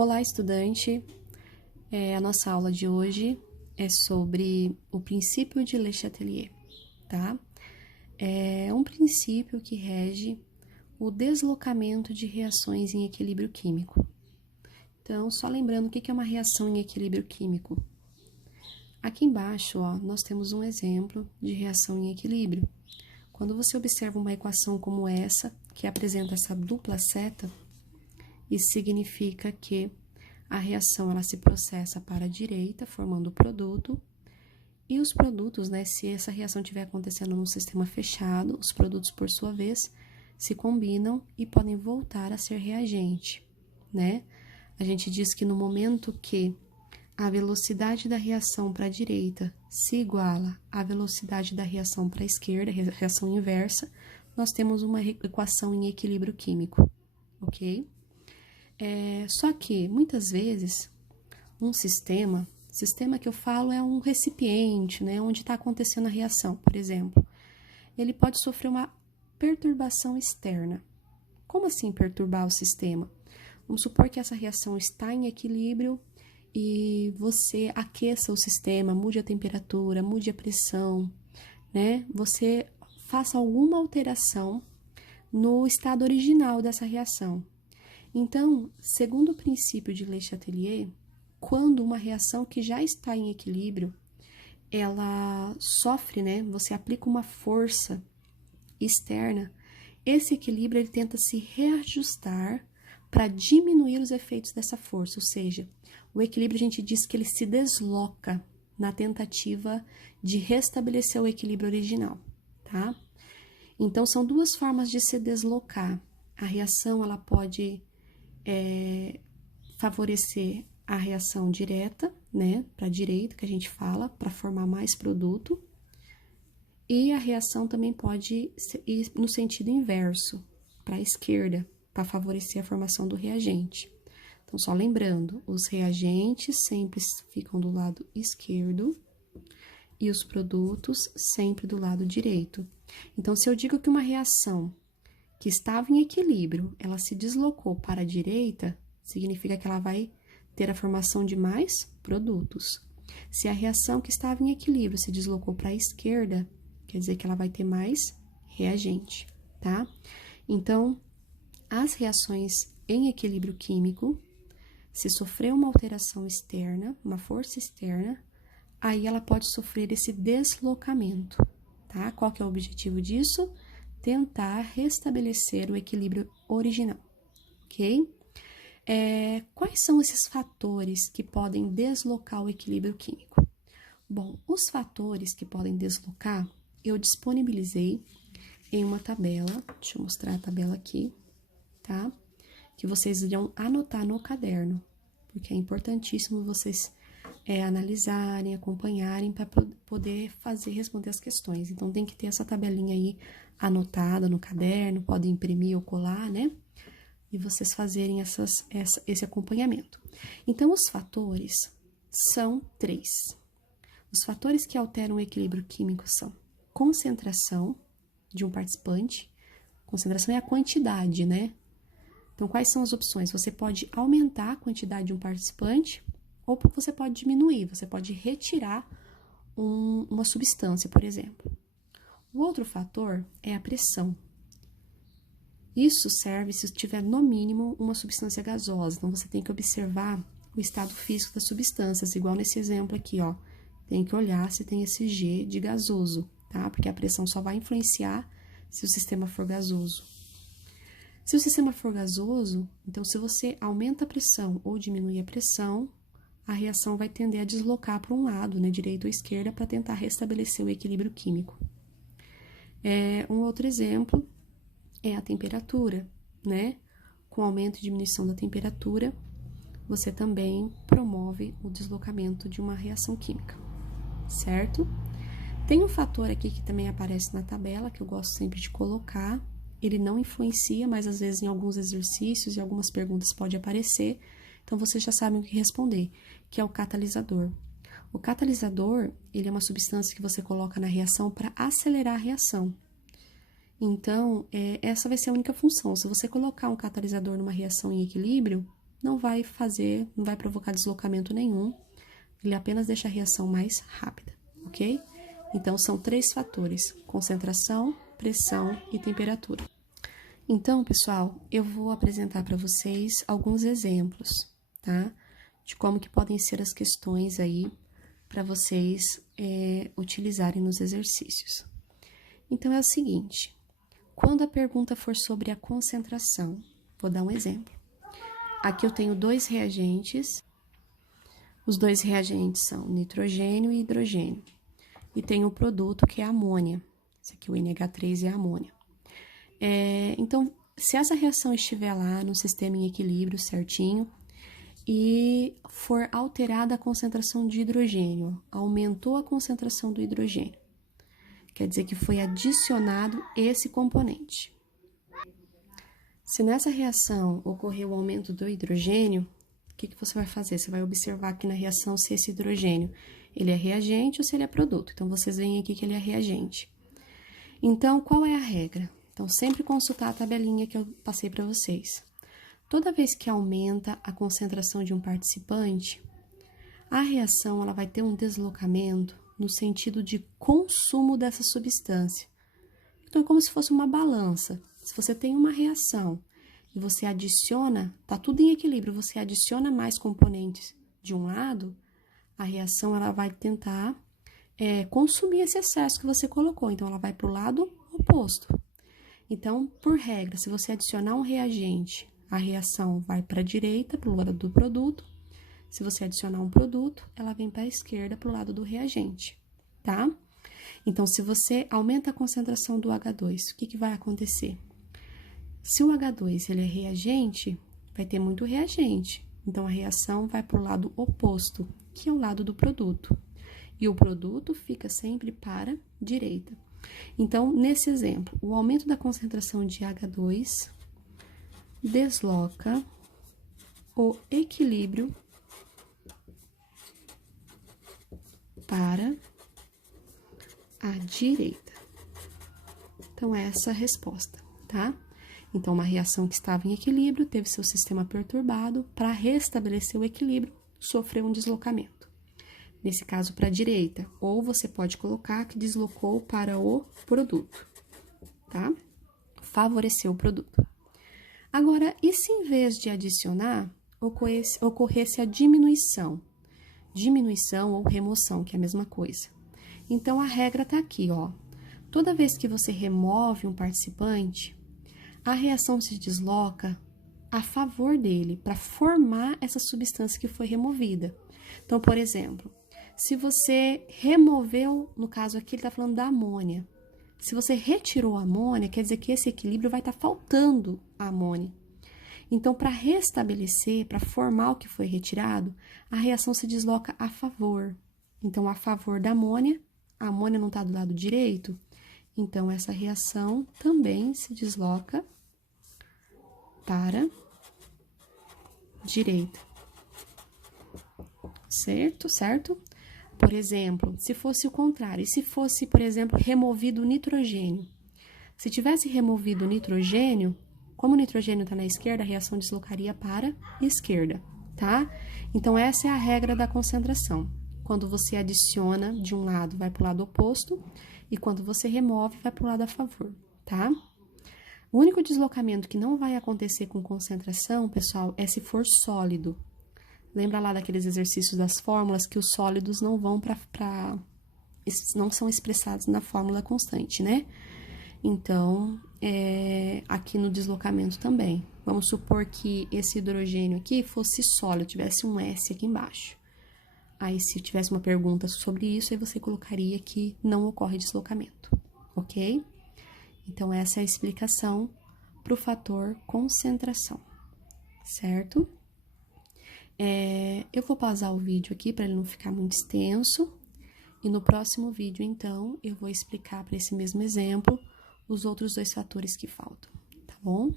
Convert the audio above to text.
Olá, estudante! A nossa aula de hoje é sobre o princípio de Le Chatelier, tá? É um princípio que rege o deslocamento de reações em equilíbrio químico. Então, só lembrando o que é uma reação em equilíbrio químico. Aqui embaixo, ó, nós temos um exemplo de reação em equilíbrio. Quando você observa uma equação como essa, que apresenta essa dupla seta, isso significa que a reação ela se processa para a direita, formando o produto, e os produtos, né, se essa reação estiver acontecendo num sistema fechado, os produtos, por sua vez, se combinam e podem voltar a ser reagente, né? A gente diz que no momento que a velocidade da reação para a direita se iguala à velocidade da reação para a esquerda, reação inversa, nós temos uma equação em equilíbrio químico, ok? Só que, muitas vezes, um sistema que eu falo é um recipiente, né, onde está acontecendo a reação, por exemplo, ele pode sofrer uma perturbação externa. Como assim perturbar o sistema? Vamos supor que essa reação está em equilíbrio e você aqueça o sistema, mude a temperatura, mude a pressão, né? Você faça alguma alteração no estado original dessa reação. Então, segundo o princípio de Le Chatelier, quando uma reação que já está em equilíbrio, ela sofre, né? Você aplica uma força externa, esse equilíbrio ele tenta se reajustar para diminuir os efeitos dessa força, ou seja, o equilíbrio a gente diz que ele se desloca na tentativa de restabelecer o equilíbrio original, tá? Então, são duas formas de se deslocar. A reação, ela pode favorecer a reação direta, né, para a direita, que a gente fala, para formar mais produto. E a reação também pode ir no sentido inverso, para a esquerda, para favorecer a formação do reagente. Então, só lembrando, os reagentes sempre ficam do lado esquerdo e os produtos sempre do lado direito. Então, se eu digo que uma reação que estava em equilíbrio, ela se deslocou para a direita, significa que ela vai ter a formação de mais produtos. Se a reação que estava em equilíbrio se deslocou para a esquerda, quer dizer que ela vai ter mais reagente, tá? Então, as reações em equilíbrio químico, se sofrer uma alteração externa, uma força externa, aí ela pode sofrer esse deslocamento, tá? Qual que é o objetivo disso? Tentar restabelecer o equilíbrio original, ok? Quais são esses fatores que podem deslocar o equilíbrio químico? Bom, os fatores que podem deslocar, eu disponibilizei em uma tabela, deixa eu mostrar a tabela aqui, tá? Que vocês irão anotar no caderno, porque é importantíssimo vocês analisarem, acompanharem para poder responder as questões. Então, tem que ter essa tabelinha aí anotada no caderno, pode imprimir ou colar, né? E vocês fazerem esse acompanhamento. Então, os fatores são 3. Os fatores que alteram o equilíbrio químico são concentração de um participante, concentração é a quantidade, né? Então, quais são as opções? Você pode aumentar a quantidade de um participante ou você pode diminuir, você pode retirar uma substância, por exemplo. O outro fator é a pressão. Isso serve se tiver, no mínimo, uma substância gasosa. Então, você tem que observar o estado físico das substâncias, igual nesse exemplo aqui, ó. Tem que olhar se tem esse G de gasoso, tá? Porque a pressão só vai influenciar se o sistema for gasoso. Se o sistema for gasoso, então, se você aumenta a pressão ou diminui a pressão, a reação vai tender a deslocar para um lado, né, direita ou esquerda, para tentar restabelecer o equilíbrio químico. Um outro exemplo é a temperatura, né? Com aumento e diminuição da temperatura, você também promove o deslocamento de uma reação química, certo? Tem um fator aqui que também aparece na tabela, que eu gosto sempre de colocar. Ele não influencia, mas às vezes em alguns exercícios e algumas perguntas pode aparecer. Então, vocês já sabem o que responder, que é o catalisador. O catalisador, ele é uma substância que você coloca na reação para acelerar a reação. Então, essa vai ser a única função. Se você colocar um catalisador numa reação em equilíbrio, não vai provocar deslocamento nenhum, ele apenas deixa a reação mais rápida, ok? Então, são 3 fatores: concentração, pressão e temperatura. Então, pessoal, eu vou apresentar para vocês alguns exemplos, tá? De como que podem ser as questões aí para vocês utilizarem nos exercícios. Então, é o seguinte, quando a pergunta for sobre a concentração, vou dar um exemplo. Aqui eu tenho 2 reagentes, os 2 reagentes são nitrogênio e hidrogênio, e tem o produto que é a amônia, esse aqui o NH3 é a amônia. Então, se essa reação estiver lá no sistema em equilíbrio certinho, e for alterada a concentração de hidrogênio, aumentou a concentração do hidrogênio, quer dizer que foi adicionado esse componente. Se nessa reação ocorrer o aumento do hidrogênio, o que você vai fazer? Você vai observar aqui na reação se esse hidrogênio ele é reagente ou se ele é produto. Então, vocês veem aqui que ele é reagente. Então, qual é a regra? Então, sempre consultar a tabelinha que eu passei para vocês. Toda vez que aumenta a concentração de um participante, a reação ela vai ter um deslocamento no sentido de consumo dessa substância. Então, é como se fosse uma balança. Se você tem uma reação e você adiciona, tá tudo em equilíbrio, você adiciona mais componentes de um lado, a reação ela vai tentar consumir esse excesso que você colocou. Então, ela vai para o lado oposto. Então, por regra, se você adicionar um reagente, a reação vai para a direita, para o lado do produto. Se você adicionar um produto, ela vem para a esquerda, para o lado do reagente, tá? Então, se você aumenta a concentração do H2, o que vai acontecer? Se o H2 ele é reagente, vai ter muito reagente. Então, a reação vai para o lado oposto, que é o lado do produto. E o produto fica sempre para a direita. Então, nesse exemplo, o aumento da concentração de H2 desloca o equilíbrio para a direita. Então, essa é a resposta, tá? Então, uma reação que estava em equilíbrio, teve seu sistema perturbado, para restabelecer o equilíbrio, sofreu um deslocamento. Nesse caso, para a direita, ou você pode colocar que deslocou para o produto, tá? Favoreceu o produto. Agora, e se em vez de adicionar, ocorresse a diminuição? Diminuição ou remoção, que é a mesma coisa. Então, a regra tá aqui, ó. Toda vez que você remove um participante, a reação se desloca a favor dele, para formar essa substância que foi removida. Então, por exemplo, se você removeu, no caso aqui ele tá falando da amônia, se você retirou a amônia, quer dizer que esse equilíbrio vai estar faltando a amônia. Então, para restabelecer, para formar o que foi retirado, a reação se desloca a favor. Então, a favor da amônia, a amônia não está do lado direito, então essa reação também se desloca para direita. Certo? Por exemplo, se fosse o contrário, se fosse, por exemplo, removido o nitrogênio. Se tivesse removido o nitrogênio, como o nitrogênio está na esquerda, a reação deslocaria para a esquerda, tá? Então, essa é a regra da concentração. Quando você adiciona de um lado, vai para o lado oposto, e quando você remove, vai para o lado a favor, tá? O único deslocamento que não vai acontecer com concentração, pessoal, é se for sólido. Lembra lá daqueles exercícios das fórmulas que os sólidos não vão não são expressados na fórmula constante, né? Então, aqui no deslocamento também. Vamos supor que esse hidrogênio aqui fosse sólido, tivesse um S aqui embaixo. Aí, se tivesse uma pergunta sobre isso, aí você colocaria que não ocorre deslocamento, ok? Então, essa é a explicação para o fator concentração, certo? Eu vou pausar o vídeo aqui para ele não ficar muito extenso. E no próximo vídeo, então, eu vou explicar para esse mesmo exemplo os outros 2 fatores que faltam, tá bom?